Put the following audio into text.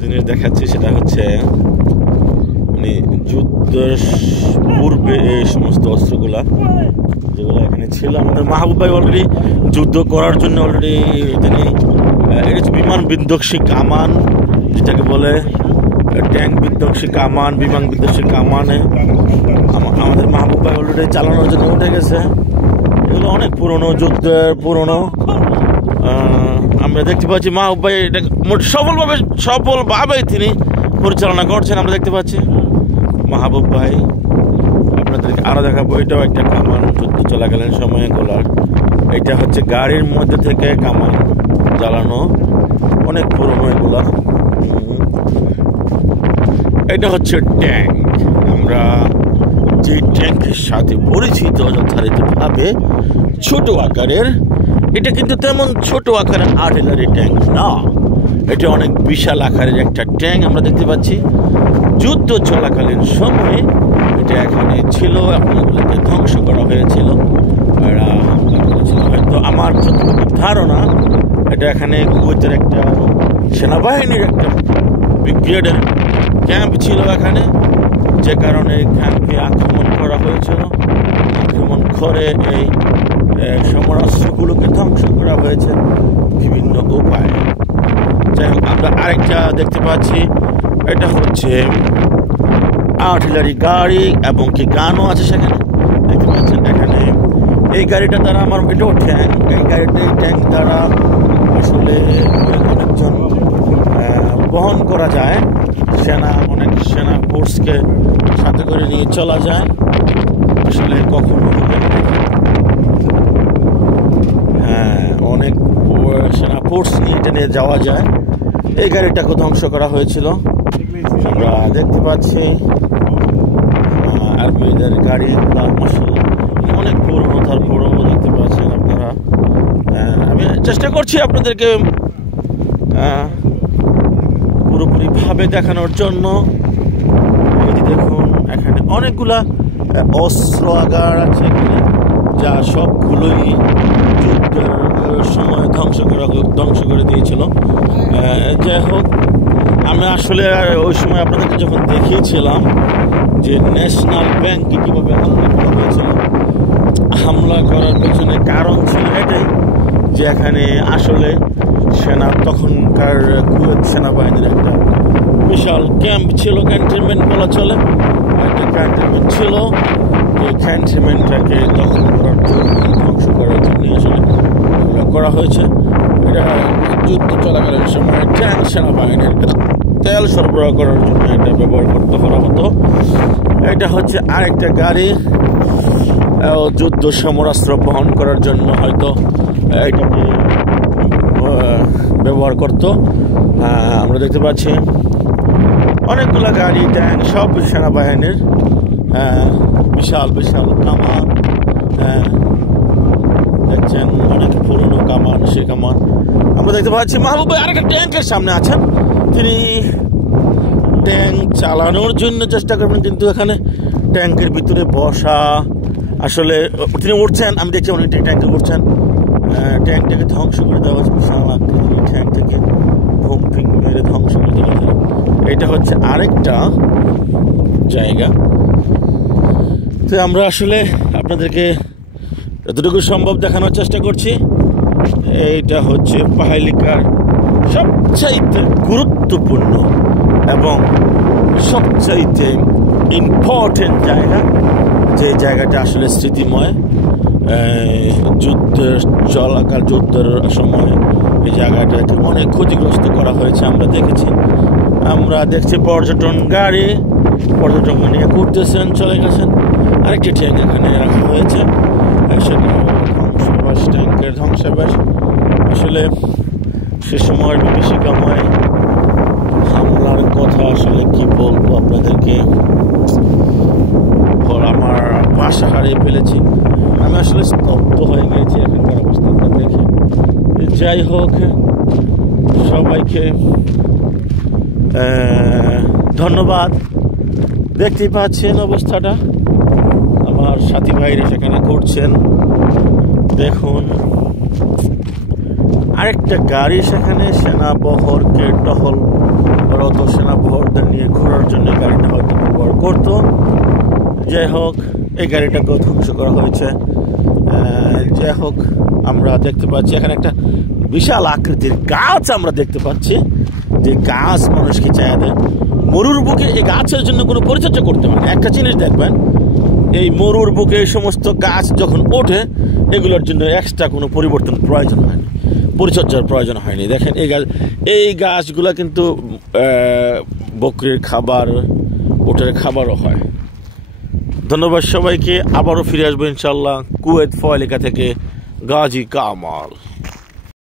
জিনিস দেখাচ্ছি সেটা হচ্ছে মানে যুদ্ধের পূর্বে এই সমস্ত অস্ত্রগুলা যেগুলো এখানে ছিল। আমাদের মাহবুব ভাই অলরেডি যুদ্ধ করার জন্য অলরেডি তিনি এটা হচ্ছে বিমান বিধ্বংসী কামান, যেটাকে বলে ট্যাঙ্ক বিধ্বংসী কামান, বিমান বিধ্বংসী কামানে আমাদের মাহবুব ভাই অলরেডি চালানোর জন্য উঠে গেছে। এগুলো অনেক পুরনো, যুদ্ধের পুরনো। আমরা দেখতে পাচ্ছি মাহবুব ভাই এটা সফলভাবে তিনি পরিচালনা করছেন। আমরা দেখতে পাচ্ছি মাহবুব ভাই। আপনাদেরকে আরো দেখাবো, এটাও একটা কামান, যুদ্ধ চলাকালীন সময়ে গোলার। এটা হচ্ছে গাড়ির মধ্যে থেকে কামান জ্বালানো, অনেক পুরনো এগুলা। এটা হচ্ছে ট্যাঙ্ক। আমরা যে ট্যাঙ্কের সাথে পরিচিত যথারীতিভাবে ছোট আকারের, এটা কিন্তু তেমন ছোট আকারের আর্টিলারি ট্যাঙ্ক না, এটা অনেক বিশাল আকারের একটা ট্যাঙ্ক। আমরা দেখতে পাচ্ছি যুদ্ধ চলাকালীন সময়ে এটা এখানে ছিল, এখন এগুলোকে ধ্বংস করা হয়েছিল। এরা হয়তো আমার যতটুকু ধারণা এটা এখানে কুয়েতের একটা সেনাবাহিনীর একটা ব্রিগেডের ক্যাম্প ছিল এখানে, যে কারণে ক্যাম্পে আক্রমণ করা হয়েছিল। আক্রমণ করে এই সমরাস্ত্রগুলোকে ধ্বংস করা হয়েছে বিভিন্ন উপায়ে। যাই হোক, আমরা আরেকটা দেখতে পাচ্ছি, এটা হচ্ছে আর্টিলারি গাড়ি এবং কি গানও আছে সেখানে দেখতে পাচ্ছেন। এখানে এই গাড়িটা দ্বারা আমার এটাও ট্যাঙ্ক, এই গাড়িটা এই ট্যাঙ্ক দ্বারা আসলে অনেকজন বহন করা যায়, অনেক সেনা ফোর্সকে সাথে করে নিয়ে চলা যায়। আসলে কখনো অনেক সেনা ফোর্স নিয়ে টেনে যাওয়া যায়। এই গাড়িটাকে ধ্বংস করা হয়েছিল। আমরা দেখতে পাচ্ছি আর্মিদের গাড়িগুলো আসলে অনেক পুরনো, তার পুরনো দেখতে পাচ্ছেন আপনারা। আমি চেষ্টা করছি আপনাদেরকে পুরোপুরি ভাবে দেখানোর জন্য। এই যে দেখুন, এখানে অনেকগুলা অস্ত্র আগার আছে এখানে, যা সবগুলোই যুদ্ধের সময় ধ্বংস করে দিয়েছিল। যাই হোক, আমি আসলে ওই সময় আপনাদেরকে যখন দেখিয়েছিলাম যে ন্যাশনাল ব্যাংকে কীভাবে হামলা করা হয়েছিল, হামলা করার পেছনে কারণ ছিল এটাই যে এখানে আসলে তখনকার কুয়েত সেনাবাহিনীর একটা বিশাল ক্যাম্প ছিল, ক্যান্টনমেন্ট বলা চলে। একটা ক্যান্টনমেন্ট ছিল, এই ক্যান্টনমেন্টটাকে দখল করার জন্য, ধ্বংস করার জন্য আসলে করা হয়েছে। এটা যুদ্ধ চলাকালীন সময় ট্যাঙ্ক সেনাবাহিনীর তেল সরবরাহ করার জন্য এটা ব্যবহার করতে করা হতো। এটা হচ্ছে আরেকটা গাড়ি, যুদ্ধ সমরাস্ত্র বহন করার জন্য হয়তো এটাকে ব্যবহার করতো। আমরা দেখতে পাচ্ছি অনেকগুলো গাড়ি, ট্যাঙ্ক, সব সেনাবাহিনীর, বিশাল বিশাল কামান দেখছেন, অনেক পুরনো কামান। সে কামান আমরা দেখতে পাচ্ছি। মাহবুব ভাই আরেকটা ট্যাঙ্কের সামনে আছেন, তিনি ট্যাঙ্ক চালানোর জন্য চেষ্টা করবেন, কিন্তু এখানে ট্যাঙ্কের ভিতরে বসা আসলে তিনি উঠছেন, আমি দেখছি অনেক ট্যাঙ্কে উঠছেন। ট্যাঙ্কটাকে ধ্বংস করে দেওয়া হচ্ছে, ট্যাঙ্ক থেকে ভুমফিং মেরে ধ্বংস করে দেওয়া হচ্ছে। এটা হচ্ছে আরেকটা জায়গা। তো আমরা আসলে আপনাদেরকে যতটুকু সম্ভব দেখানোর চেষ্টা করছি। এইটা হচ্ছে পাহাড়িকার সবচাইতে গুরুত্বপূর্ণ এবং সবচাইতে ইম্পর্টেন্ট জায়গা, যে জায়গাটা আসলে স্মৃতিময়। যুদ্ধের সময় এই জায়গাটাকে অনেক ক্ষতিগ্রস্ত করা হয়েছে, আমরা দেখেছি। আমরা দেখছি পর্যটন গাড়ি, পর্যটক নিয়ে ঘুরতেছেন, চলে গেছেন। আরেকটি ট্যাঙ্ক এখানে রাখা হয়েছে, সেটা ধ্বংসাবাস, ট্যাঙ্কের ধ্বংসাবাস। আসলে সে সময়ের বিভীষিকাময় হামলার কথা আসলে কি বলবো আপনাদেরকে, আমার ভাষা হারিয়ে ফেলেছি। আমি আসলে স্তব্ধ হয়ে গেছি এখানকার অবস্থাটা দেখে। যাই হোক, সবাইকে ধন্যবাদ। দেখতেই পাচ্ছেন অবস্থাটা, আমার সাথী ভাইরা সেখানে ঘুরছেন। দেখুন আরেকটা গাড়ি সেখানে সেনাবহরকে টহলরত নিয়ে ঘোরার জন্য গাড়িটা হয়তো ব্যবহার করতো। যাই হোক, এই গাড়িটাকেও ধ্বংস করা হয়েছে। যাই হোক, আমরা দেখতে পাচ্ছি এখানে একটা বিশাল আকৃতির গাছ আমরা দেখতে পাচ্ছি, যে গাছ মানুষকে চায় দেয়। মরুর বুকে এই গাছের জন্য কোনো পরিচর্যা করতে হয় না। একটা জিনিস দেখবেন, এই মরুর বুকে এই সমস্ত গাছ যখন ওঠে, এগুলোর জন্য এক্সট্রা কোনো পরিবর্তন প্রয়োজন হয়নি, পরিচর্যার প্রয়োজন হয়নি। দেখেন এই গাছগুলো কিন্তু বকরির খাবার, ওটের খাবারও হয়। ধন্যবাদ সবাইকে। আবারও ফিরে আসবো ইনশাল্লাহ কুয়েত ফয়লিকা থেকে গাজী কামাল।